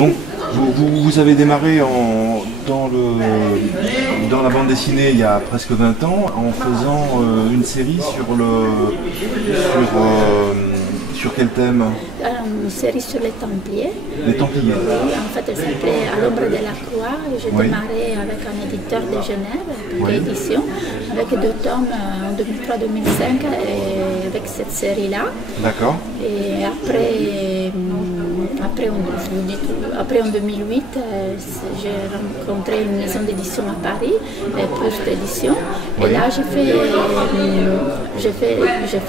Donc, vous avez démarré dans la bande dessinée il y a presque 20 ans en faisant une série sur quel thème? Alors, une série sur les Templiers. Les Templiers. Oui, en fait, elle s'appelait À l'ombre de la croix. J'ai démarré avec un éditeur de Genève, Piquet Édition, avec 2 tomes en 2003-2005, et avec cette série-là. D'accord. Et après en 2008, j'ai rencontré une maison d'édition à Paris, Proust Édition. Et là, j'ai fait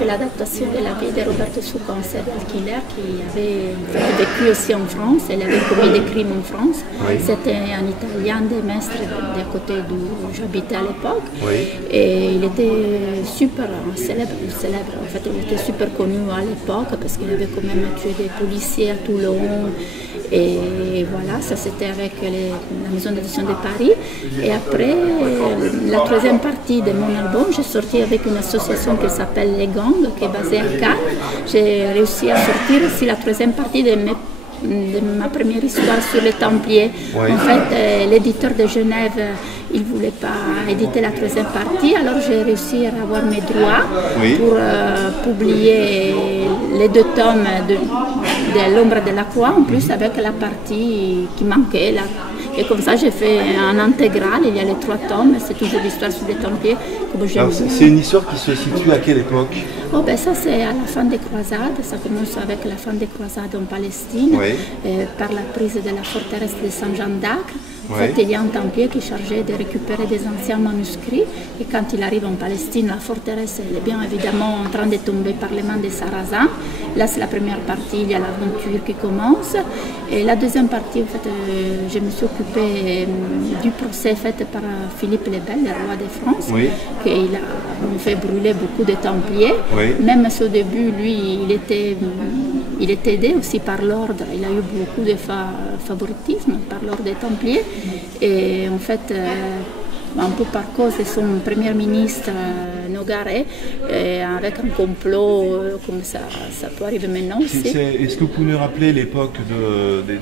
l'adaptation de la vie de Roberto Succo, un serial killer qui avait vécu aussi en France. Elle avait commis des crimes en France. Oui. C'était un Italien de Mestre, de côté d'où j'habitais à l'époque. Oui. Et il était super célèbre. En fait, il était super connu à l'époque parce qu'il avait quand même tué des policiers à Toulon. Et voilà, ça c'était avec la maison d'édition de Paris. Et après, la 3e partie de mon album, j'ai sorti avec une association qui s'appelle Les Gangs, qui est basée à Cannes. J'ai réussi à sortir aussi la 3e partie de ma première histoire sur les Templiers. Oui. En fait, l'éditeur de Genève, il ne voulait pas éditer la 3e partie, alors j'ai réussi à avoir mes droits pour publier les 2 tomes de l'ombre de la croix, en plus avec la partie qui manquait. Là. Et comme ça, j'ai fait un intégral, il y a les 3 tomes, c'est toujours l'histoire sur les Templiers. C'est une histoire qui se situe à quelle époque? Ça c'est à la fin des croisades, ça commence avec la fin des croisades en Palestine, par la prise de la forteresse de Saint-Jean d'Acre. En fait, il y a un Templier qui est chargé de récupérer des anciens manuscrits, et quand il arrive en Palestine, la forteresse est bien évidemment en train de tomber par les mains des Sarrasins. Là, c'est la première partie, il y a l'aventure qui commence. Et la 2e partie, en fait, je me suis occupée du procès fait par Philippe le Bel, le roi de France, qu'il a fait brûler beaucoup de Templiers. Même si au début, lui, il était aidé aussi par l'ordre. Il a eu beaucoup de favoritisme par l'ordre des Templiers. Et en fait, un peu par cause de son premier ministre Nogaret, avec un complot comme ça peut arriver maintenant aussi. Est-ce que vous pouvez nous rappeler l'époque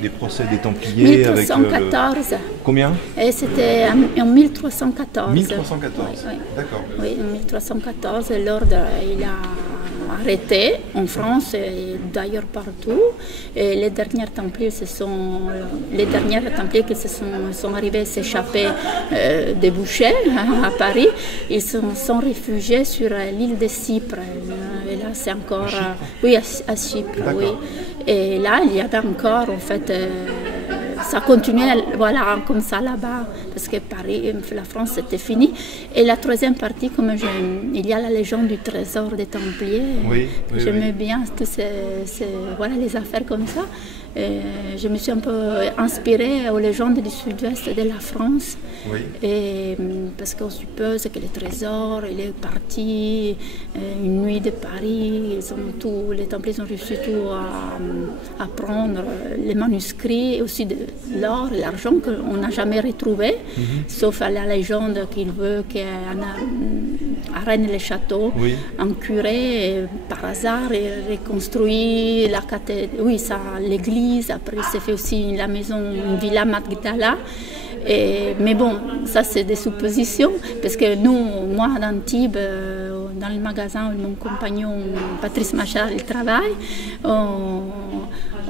des procès des Templiers? 1314. Combien? C'était en 1314. 1314, d'accord. Oui, en 1314, l'ordre il a arrêté en France et d'ailleurs partout. Et les derniers Templiers qui sont arrivés à s'échapper des bouchers à Paris, ils sont réfugiés sur l'île de Chypre. Et là, c'est encore... à Chypre, oui. Et là, il y avait encore, en fait... ça continuait comme ça là-bas, parce que Paris, la France, c'était fini. Et la 3e partie, il y a la légende du trésor des Templiers. J'aimais bien toutes les affaires comme ça. Et je me suis un peu inspirée aux légendes du sud-ouest de la France. Et, parce qu'on suppose que le trésor, il est parti une nuit de Paris. Les Templiers ont réussi tout à prendre les manuscrits et aussi l'or et l'argent qu'on n'a jamais retrouvé, sauf à la légende qu'il veut qu'à Rennes-le-Château, un curé, par hasard, reconstruit l'église. Après, il s'est fait aussi la maison, une villa Magdala. Mais bon, ça c'est des suppositions, parce que moi d'Antibes, dans le magasin où mon compagnon Patrice Machard il travaille,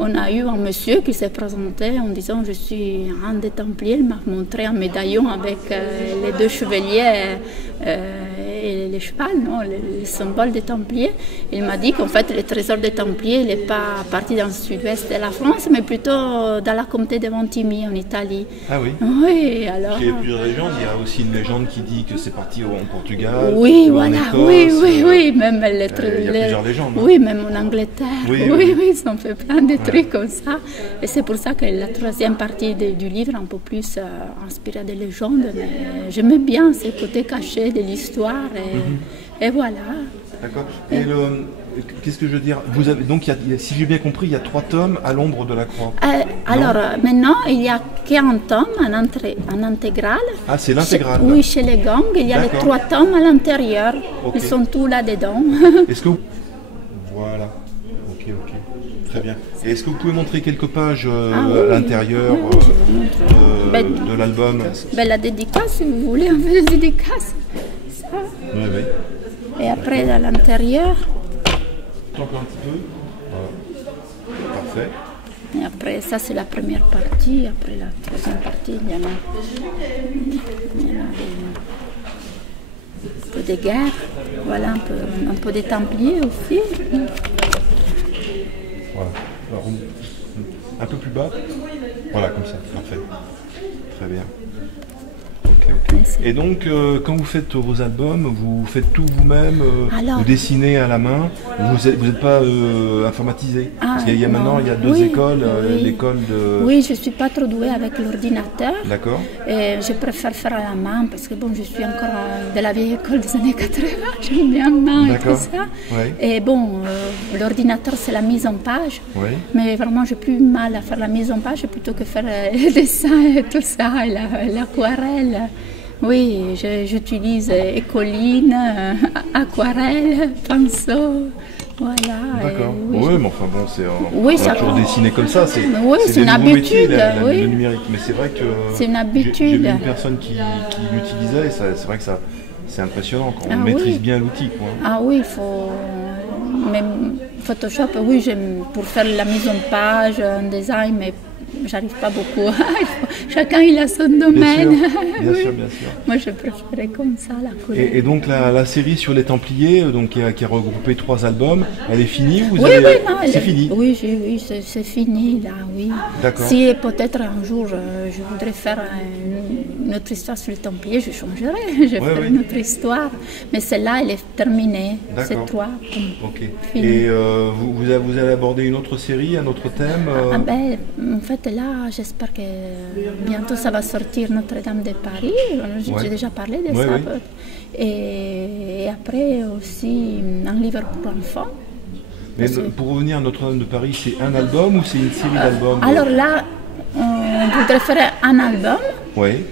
on a eu un monsieur qui s'est présenté en disant je suis un des Templiers. Il m'a montré un médaillon avec les 2 chevaliers et les chevals, le symbole des Templiers. Il m'a dit qu'en fait le trésor des Templiers n'est pas parti dans le sud-ouest de la France, mais plutôt dans la comté de Ventimille en Italie. Ah oui? Oui, alors... Il y a plusieurs légendes, il y a aussi une légende qui dit que c'est parti en Portugal, oui, en Écosse, oui, même il y a plusieurs légendes. Oui, même en Angleterre, oui, ils ont fait plein de trucs comme ça. Et c'est pour ça que la 3e partie du livre est un peu plus inspirée des légendes, mais j'aimais bien ce côté caché de l'histoire, et voilà. D'accord. Et qu'est-ce que je veux dire? Donc, si j'ai bien compris, il y a 3 tomes à l'ombre de la croix. Alors, maintenant, il n'y a qu'un tome, un intégral. Ah, c'est l'intégral? Oui, chez les Gangs, il y a les 3 tomes à l'intérieur. Ils sont tous là-dedans. Est-ce que vous... Voilà. Ok. Très bien. Et est-ce que vous pouvez montrer quelques pages oui, à l'intérieur oui, je vous montre. de l'album? La dédicace, si vous voulez, on fait la dédicace. Ça. Oui, oui. Et après, à l'intérieur. Encore un petit peu. Voilà. Parfait. Et après, ça c'est la première partie. Après la troisième partie, il y en a un peu de guerre. Voilà, un peu des Templiers aussi. Voilà. Alors, un peu plus bas. Voilà, comme ça. Parfait. Très bien. Ok, ok. Et donc, quand vous faites vos albums, vous faites tout vous-même, vous dessinez à la main, vous n'êtes pas informatisé. Parce qu'il y a maintenant, il y a deux écoles, l'école de... Oui, je ne suis pas trop douée avec l'ordinateur. D'accord. Et je préfère faire à la main, parce que bon, je suis encore de la vieille école des années 80, j'aime bien main et tout ça. Ouais. Et bon, l'ordinateur, c'est la mise en page. Ouais. Mais vraiment, j'ai plus mal à faire la mise en page plutôt que faire le dessin et tout ça, et l'aquarelle. Oui, j'utilise écoline, aquarelle, pinceau, voilà. D'accord. Oui, mais enfin bon, on a toujours dessiné comme ça. C'est une habitude. Le numérique. Mais c'est vrai que c'est une habitude. J'ai vu une personne qui l'utilisait et c'est vrai que ça, c'est impressionnant quand on maîtrise bien l'outil. Ah oui, il faut... Même Photoshop, oui, j'aime pour faire la mise en page, un design, mais j'arrive pas beaucoup. Chacun il a son domaine. Bien sûr, bien sûr. Moi je préférais comme ça la couleur. Et donc la série sur les Templiers, donc qui a regroupé 3 albums, elle est finie ou c'est fini? Oui, c'est fini là, oui. D'accord. Si peut-être un jour je voudrais faire une autre histoire sur les Templiers, je changerai, je ferai une autre histoire. Mais celle-là, elle est terminée. C'est 3. Ok. Et vous allez aborder une autre série, un autre thème en fait, là, j'espère que bientôt ça va sortir Notre-Dame de Paris. J'ai déjà parlé de ça. Oui. Et après aussi un livre pour enfants. Mais pour revenir à Notre-Dame de Paris, c'est un album ou c'est une série d'albums? Alors là, on voudrait faire un album. Oui.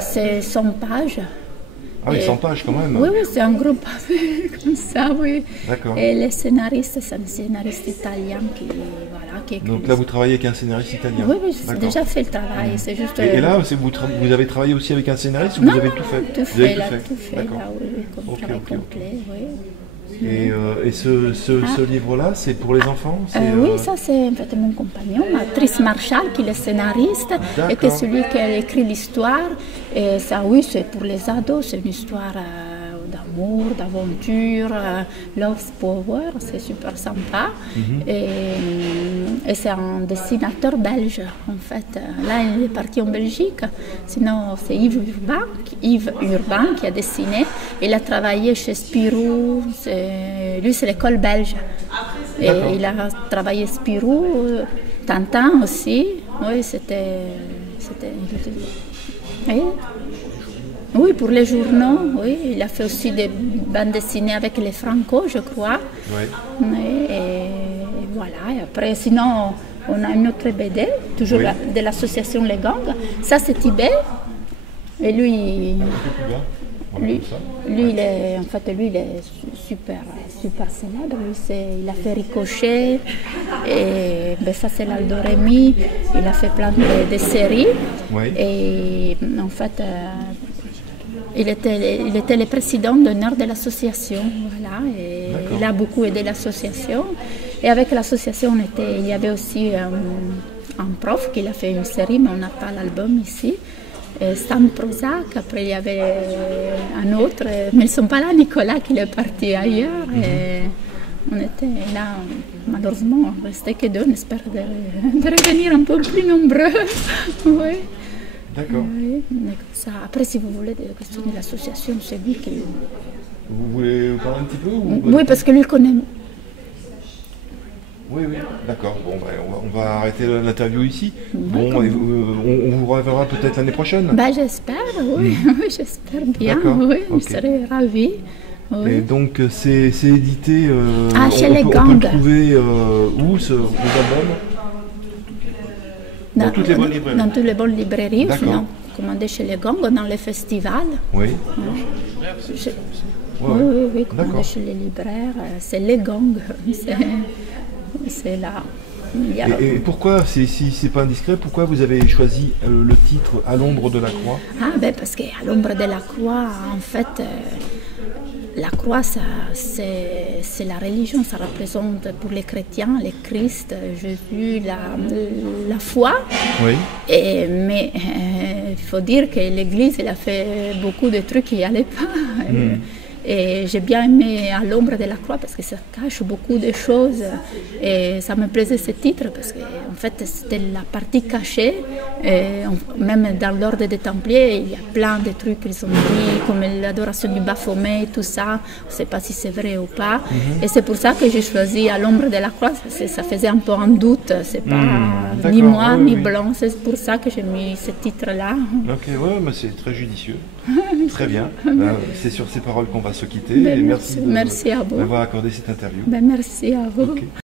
C'est 100 pages. Ah oui, 100 pages quand même. Oui, c'est un gros pavé comme ça, oui. D'accord. Et les scénaristes, c'est un scénariste italien qui Donc là, vous travaillez avec un scénariste italien? Oui, j'ai déjà fait le travail. C'est juste, et là, vous avez travaillé aussi avec un scénariste ou vous avez tout fait? Tout fait, D'accord. Là, oui, comme travail complet, oui. Et ce livre-là, c'est pour les enfants? Oui, ça c'est en fait mon compagnon, Trish Marshall, qui est le scénariste et qui est celui qui a écrit l'histoire. Et ça, oui, c'est pour les ados, c'est une histoire d'amour, d'aventure, love power, c'est super sympa. Et c'est un dessinateur belge, en fait. Là, il est parti en Belgique. Sinon, c'est Yves Urbain qui a dessiné. Il a travaillé chez Spirou. Lui, c'est l'école belge. Et il a travaillé Spirou, Tintin aussi. Oui, c'était... Oui, pour les journaux, oui. Il a fait aussi des bandes dessinées avec les Franco, je crois. Oui. Et voilà. Et après, sinon, on a une autre BD, toujours de l'association Les Gangs. Ça, c'est Tibet. Et lui, il est super célèbre. Il a fait Ricochet. Et ça, c'est l'Aldo Rémy. Il a fait plein de séries. Oui. Et en fait... Il était le président d'honneur de l'association, voilà, et il a beaucoup aidé l'association. Et avec l'association, il y avait aussi un prof qui a fait une série, mais on n'a pas l'album ici. Stan Prozac, après il y avait un autre, mais ils ne sont pas là, Nicolas qui est parti ailleurs. Et on était là, malheureusement, on restait que 2, on espère de revenir un peu plus nombreux. Oui. D'accord. Oui, ça. Après, si vous voulez des questions de l'association, c'est lui qui... Vous voulez parler un petit peu Oui, parce que lui connaît... Oui, d'accord. Bon, on va arrêter l'interview ici. Bon, on vous reverra peut-être l'année prochaine. J'espère, oui, j'espère bien. Oui, je serais ravie. Oui. Et donc, c'est édité... chez les Gangs. On peut le trouver où, vos albums? Dans toutes les bonnes librairies. Dans toutes les bonnes librairies, sinon commander chez les Gangs, dans les festivals. Oui. Oui, commander chez les libraires. C'est les Gangs. C'est là. Et pourquoi, si c'est pas indiscret, pourquoi vous avez choisi le titre À l'ombre de la croix? Ah ben parce qu'à l'ombre de la croix, en fait, la croix, c'est la religion, ça représente pour les chrétiens, le Christ, Jésus, la foi. Oui. Mais il faut dire que l'Église, elle a fait beaucoup de trucs qui n'y allaient pas. Et j'ai bien aimé À l'ombre de la croix parce que ça cache beaucoup de choses. Et ça me plaisait ce titre parce qu'en fait, c'était la partie cachée. Et même dans l'ordre des Templiers, il y a plein de trucs qu'ils ont dit, comme l'adoration du Baphomet, tout ça. Je ne sais pas si c'est vrai ou pas. Et c'est pour ça que j'ai choisi À l'ombre de la croix. Ça faisait un peu un doute. C'est pas ni moi, ni blanc. C'est pour ça que j'ai mis ce titre-là. Ok, ouais, mais c'est très judicieux. Très bien. C'est sur ces paroles qu'on va se quitter. Ben, et merci à vous d'avoir accordé cette interview. Ben, merci à vous. Okay.